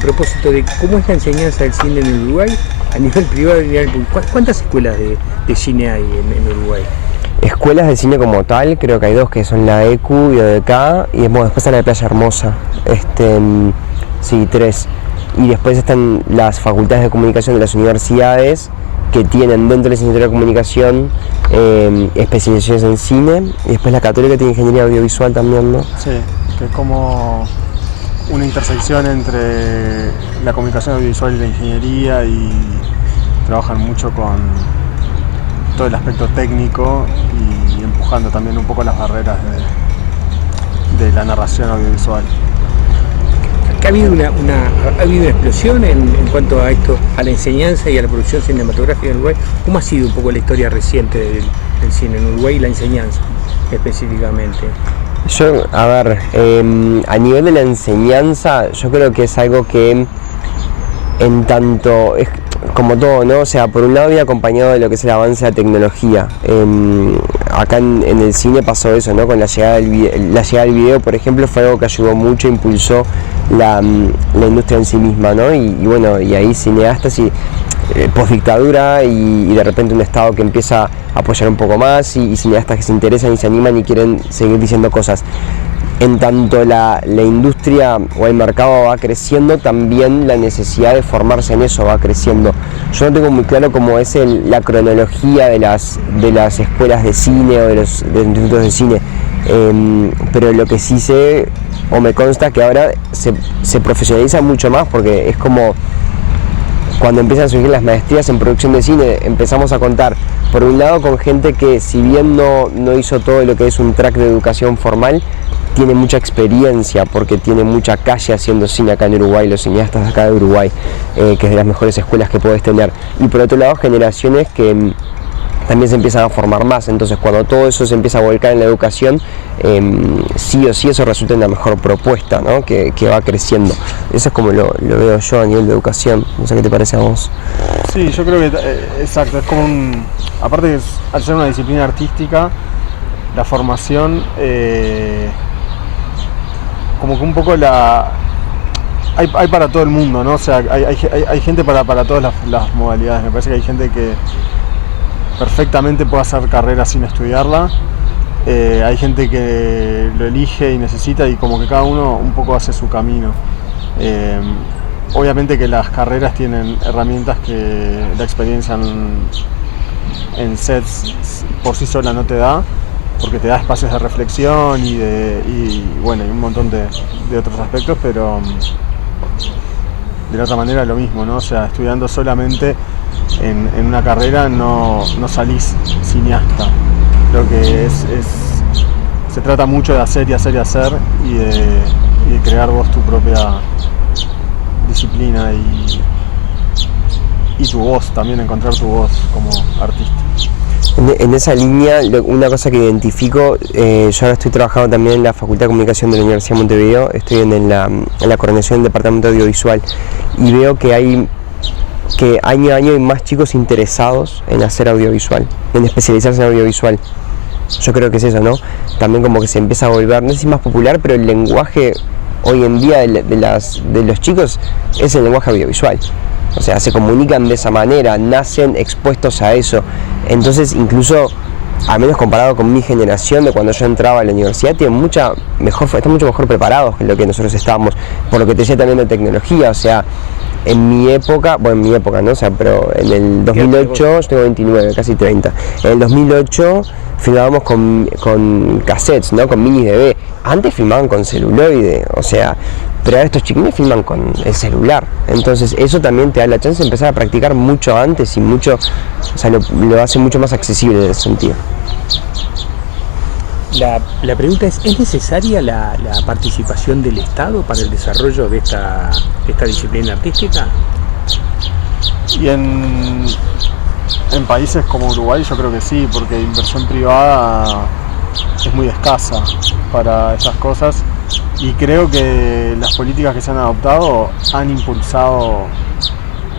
propósito de cómo es la enseñanza del cine en Uruguay, a nivel privado y a nivel público. ¿Cuántas escuelas de cine hay en Uruguay? Escuelas de cine como tal, creo que hay dos, que son la ECU y ODK, y después está la de Playa Hermosa, sí, tres. Y después están las facultades de comunicación de las universidades, que tienen dentro de la licenciatura de comunicación especializaciones en cine, y después la Católica tiene ingeniería audiovisual también, ¿no? Sí, que es como una intersección entre la comunicación audiovisual y la ingeniería, y trabajan mucho con todo el aspecto técnico y empujando también un poco las barreras de la narración audiovisual. ¿Ha habido ha habido una explosión en cuanto a esto, a la enseñanza y a la producción cinematográfica en Uruguay? ¿Cómo ha sido un poco la historia reciente del cine en Uruguay y la enseñanza específicamente? Yo, a ver, a nivel de la enseñanza, yo creo que es algo que en tanto, es como todo, ¿no? O sea, por un lado viene acompañado de lo que es el avance de la tecnología. Acá en el cine pasó eso, ¿no? Con la llegada del video, por ejemplo, fue algo que ayudó mucho, impulsó la industria en sí misma, ¿no? Y bueno, y ahí cineastas y postdictadura y de repente un Estado que empieza a apoyar un poco más y cineastas que se interesan y se animan y quieren seguir diciendo cosas. En tanto la industria o el mercado va creciendo, también la necesidad de formarse en eso va creciendo. Yo no tengo muy claro cómo es la cronología de las escuelas de cine o de los institutos de cine, pero lo que sí sé o me consta que ahora se profesionaliza mucho más, porque es como cuando empiezan a surgir las maestrías en producción de cine. Empezamos a contar, por un lado, con gente que, si bien no hizo todo lo que es un track de educación formal, tiene mucha experiencia porque tiene mucha calle haciendo cine acá en Uruguay, los cineastas acá de Uruguay, que es de las mejores escuelas que puedes tener. Y por otro lado, generaciones que también se empiezan a formar más. Entonces, cuando todo eso se empieza a volcar en la educación, sí o sí eso resulta en una mejor propuesta, ¿no? que va creciendo. Eso es como lo veo yo a nivel de educación. No sé qué te parece a vos. Sí, yo creo que, exacto, es como aparte que al ser una disciplina artística, la formación, como que un poco hay para todo el mundo, ¿no? O sea, hay gente para todas las modalidades. Me parece que hay gente que perfectamente puede hacer carrera sin estudiarla. Hay gente que lo elige y necesita, y como que cada uno un poco hace su camino. Obviamente que las carreras tienen herramientas que la experiencia en sets por sí sola no te da, porque te da espacios de reflexión y bueno, y un montón de otros aspectos, pero de la otra manera lo mismo, ¿no? O sea, estudiando solamente en una carrera no salís cineasta. Lo que se trata mucho de hacer y hacer y hacer, y de crear vos tu propia disciplina y tu voz, también encontrar tu voz como artista. En esa línea, una cosa que identifico, yo ahora estoy trabajando también en la Facultad de Comunicación de la Universidad de Montevideo, estoy en la coordinación del Departamento Audiovisual, y veo que año a año hay más chicos interesados en hacer audiovisual, en especializarse en audiovisual. Yo creo que es eso, ¿no? También como que se empieza a volver, no sé si más popular, pero el lenguaje hoy en día de los chicos es el lenguaje audiovisual. O sea, se comunican de esa manera, nacen expuestos a eso. Entonces, incluso, al menos comparado con mi generación de cuando yo entraba a la universidad, están mucho mejor preparados que lo que nosotros estábamos. Por lo que te decía también de tecnología, o sea, en mi época, ¿no? O sea, pero en el 2008, yo tengo 29, casi 30. En el 2008 filmábamos con cassettes, ¿no? Con minis DV. Antes filmaban con celuloide, o sea, pero ahora estos chiquines filman con el celular. Entonces eso también te da la chance de empezar a practicar mucho antes y mucho, o sea, lo hace mucho más accesible en ese sentido. La pregunta es necesaria la participación del Estado para el desarrollo de esta disciplina artística? Y en países como Uruguay yo creo que sí, porque inversión privada es muy escasa para esas cosas, y creo que las políticas que se han adoptado han impulsado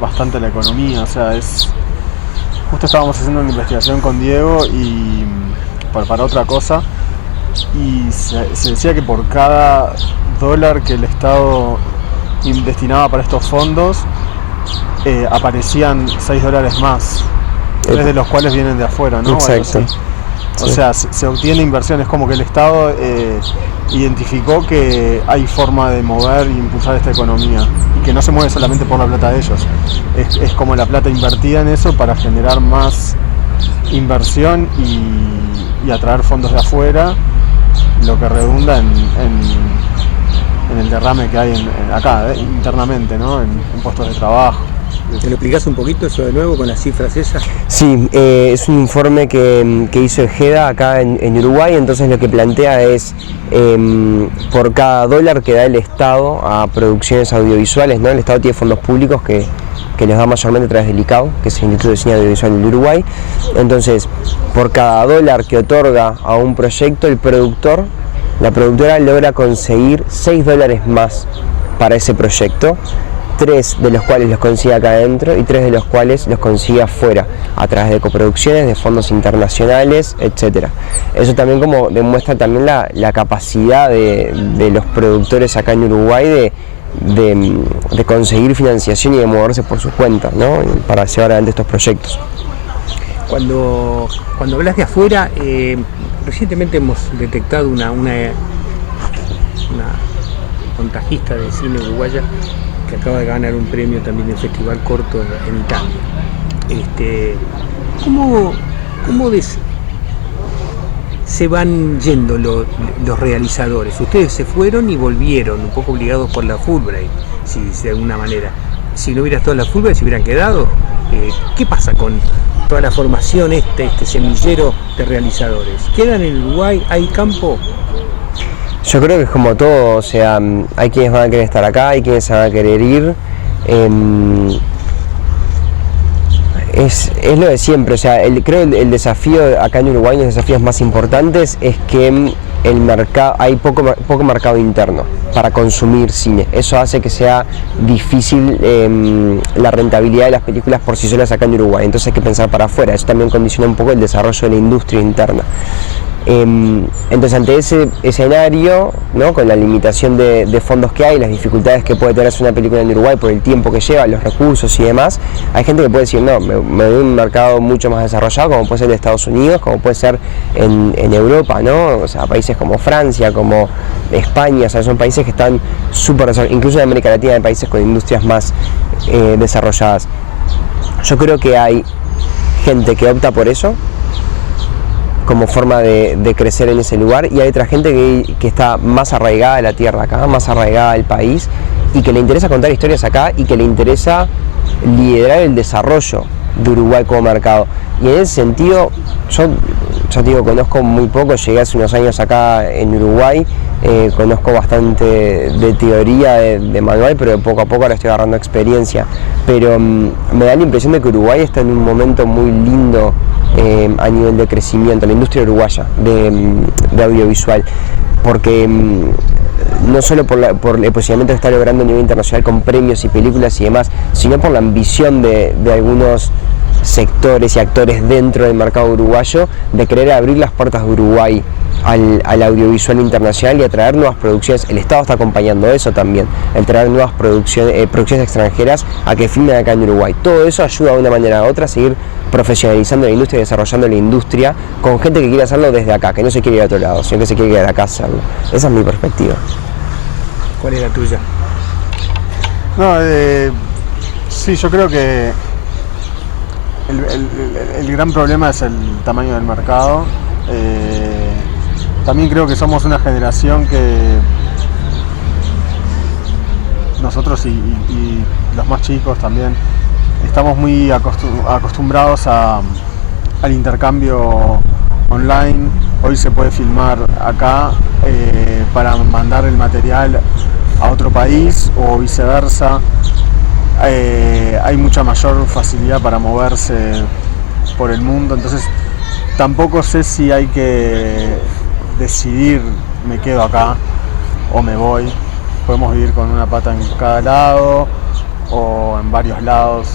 bastante la economía. O sea, justo estábamos haciendo una investigación con Diego y para otra cosa, y se decía que por cada dólar que el Estado destinaba para estos fondos, aparecían $6 más, 3 de los cuales vienen de afuera, ¿no? Exacto. O sea, se obtiene inversión, es como que el Estado identificó que hay forma de mover e impulsar esta economía y que no se mueve solamente por la plata de ellos, es como la plata invertida en eso para generar más inversión y atraer fondos de afuera, lo que redunda en el derrame que hay acá, internamente, ¿no? En puestos de trabajo. ¿Te lo explicás un poquito eso de nuevo con las cifras esas? Sí, es un informe que hizo el GEDA acá en Uruguay. Entonces lo que plantea es por cada dólar que da el Estado a producciones audiovisuales, ¿no? El Estado tiene fondos públicos que los da mayormente a través del ICAO, que es el Instituto de Cine Audiovisual de Uruguay. Entonces, por cada dólar que otorga a un proyecto, la productora logra conseguir $6 más para ese proyecto, 3 de los cuales los consigue acá adentro y 3 de los cuales los consigue afuera, a través de coproducciones, de fondos internacionales, etc. Eso también como demuestra también la capacidad de los productores acá en Uruguay de conseguir financiación y de moverse por su cuenta, ¿no? Para llevar adelante estos proyectos. Cuando hablas de afuera, recientemente hemos detectado una montajista de cine uruguaya que acaba de ganar un premio también en Festival Corto en Italia. ¿Cómo se van yendo los realizadores? Ustedes se fueron y volvieron, un poco obligados por la Fulbright, si de alguna manera. Si no hubiera estado la Fulbright, ¿se hubieran quedado? ¿Qué pasa con toda la formación, este semillero de realizadores? ¿Quedan en Uruguay? ¿Hay campo? Yo creo que es como todo, o sea, hay quienes van a querer estar acá, hay quienes se van a querer ir. Es lo de siempre, o sea, creo el desafío acá en Uruguay, los desafíos más importantes es que el mercado, hay poco mercado interno para consumir cine. Eso hace que sea difícil la rentabilidad de las películas por sí solas acá en Uruguay, entonces hay que pensar para afuera. Eso también condiciona un poco el desarrollo de la industria interna. Entonces, ante ese escenario, ¿no? Con la limitación de fondos que hay, las dificultades que puede tener una película en Uruguay por el tiempo que lleva, los recursos y demás, hay gente que puede decir, no, me voy a un mercado mucho más desarrollado, como puede ser de Estados Unidos, como puede ser en Europa, ¿no? O sea, países como Francia, como España, o sea, son países que están súper desarrollados, incluso en América Latina hay países con industrias más desarrolladas. Yo creo que hay gente que opta por eso como forma de crecer en ese lugar, y hay otra gente que está más arraigada a la tierra acá, más arraigada al país, y que le interesa contar historias acá y que le interesa liderar el desarrollo de Uruguay como mercado. Y en ese sentido, yo te digo, conozco muy poco, llegué hace unos años acá en Uruguay, conozco bastante de teoría, de manual, pero poco a poco ahora estoy agarrando experiencia. Pero me da la impresión de que Uruguay está en un momento muy lindo a nivel de crecimiento, la industria uruguaya de audiovisual, porque no solo por el posicionamiento que está logrando a nivel internacional con premios y películas y demás, sino por la ambición de algunos sectores y actores dentro del mercado uruguayo de querer abrir las puertas de Uruguay al audiovisual internacional y atraer nuevas producciones. El Estado está acompañando eso también, el traer nuevas producciones extranjeras a que filmen acá en Uruguay. Todo eso ayuda de una manera u otra a seguir profesionalizando la industria y desarrollando la industria con gente que quiere hacerlo desde acá, que no se quiere ir a otro lado, sino que se quiere quedar acá a hacerlo. Esa es mi perspectiva. ¿Cuál es la tuya? No, sí, yo creo que el gran problema es el tamaño del mercado. También creo que somos una generación que nosotros y los más chicos también estamos muy acostumbrados al intercambio online. Hoy se puede filmar acá para mandar el material a otro país o viceversa. Hay mucha mayor facilidad para moverse por el mundo, entonces tampoco sé si hay que decidir me quedo acá o me voy. Podemos vivir con una pata en cada lado o en varios lados.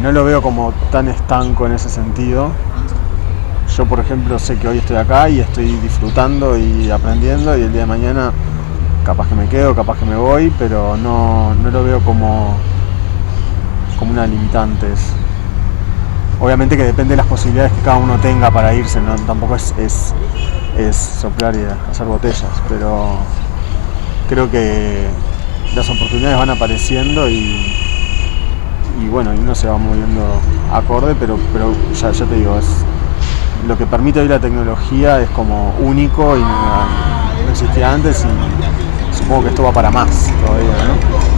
No lo veo como tan estanco en ese sentido. Yo, por ejemplo, sé que hoy estoy acá y estoy disfrutando y aprendiendo, y el día de mañana capaz que me quedo, capaz que me voy, pero no lo veo como una limitante. Obviamente que depende de las posibilidades que cada uno tenga para irse, ¿no? Tampoco es soplar y hacer botellas, pero creo que las oportunidades van apareciendo y bueno, y uno se va moviendo acorde, pero ya te digo, lo que permite hoy la tecnología es como único y no existía antes, y supongo que esto va para más todavía, ¿no?